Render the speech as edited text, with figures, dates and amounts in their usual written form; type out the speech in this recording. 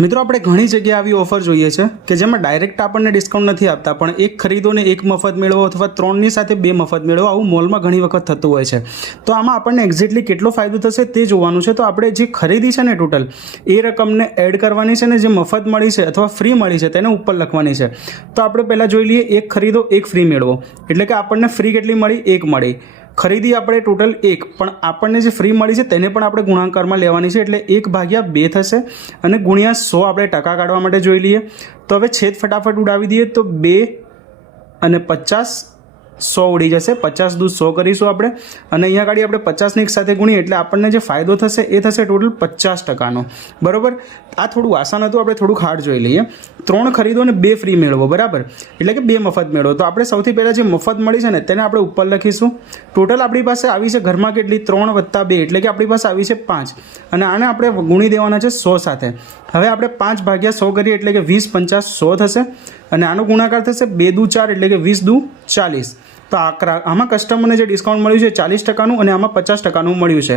મિત્રો આપણે ઘણી જગ્યાએ આવી ઓફર જોઈએ છે કે જેમાં ડાયરેક્ટ આપણને ડિસ્કાઉન્ટ નથી આપતા, પણ એક ખરીદો ને એક મફત મેળવો અથવા 3ની સાથે 2 મફત મેળવો, આવું મોલમાં ઘણી વખત થતું હોય છે. તો આમાં આપણને એક્ઝેક્ટલી કેટલો ફાયદો થશે તે જોવાનું છે. તો આપણે જે ખરીદી છે ને ટોટલ એ રકમને એડ કરવાની છે ને જે મફત મળી છે અથવા ફ્રી મળી છે તેને ઉપર લખવાની છે. તો આપણે પહેલાં જોઈ લઈએ, એક ખરીદો એક ફ્રી મેળવો, એટલે કે આપણને ફ્રી કેટલી મળી? 1 મળી. ખરીદી આપણે ટોટલ 1, પણ આપણને જે ફ્રી મળી છે તેને પણ આપણે ગુણાકારમાં લેવાની છે, એટલે 1/2 થશે અને ગુણ્યા 100 આપણે ટકા કાઢવા માટે જોઈ લઈએ. તો હવે છેદ ફટાફટ ઉડાવી દઈએ, તો 2 અને 50 100 ઉડી જશે. 50 દૂ 100 કરીશું આપણે, અને અહીંયા ગાડી આપણે 50ને એક સાથે ગુણીએ એટલે આપણને જે ફાયદો થશે એ થશે ટોટલ 50%નો. બરાબર, આ થોડું આસાન હતું, આપણે થોડુંક હાર્ડ જોઈ લઈએ. 3 ખરીદો ને 2 ફ્રી મેળવો, બરાબર, એટલે કે 2 મફત મેળવો. તો આપણે સૌથી પહેલાં જે મફત મળી છે ને તેને આપણે ઉપર લખીશું. ટોટલ આપણી પાસે આવી છે ઘરમાં કેટલી? 3 + 2, એટલે કે આપણી પાસે આવી છે 5, અને આને આપણે ગુણી દેવાના છે 100 સાથે. હવે આપણે 5/100 કરીએ એટલે કે 20 × 50 100 થશે, અને આનો ગુણાકાર થશે 2 દૂ 4, એટલે કે 20 દૂ 40. તો આમાં કસ્ટમરને જે ડિસ્કાઉન્ટ મળ્યું છે 40%નું, અને આમાં 50%નું મળ્યું છે.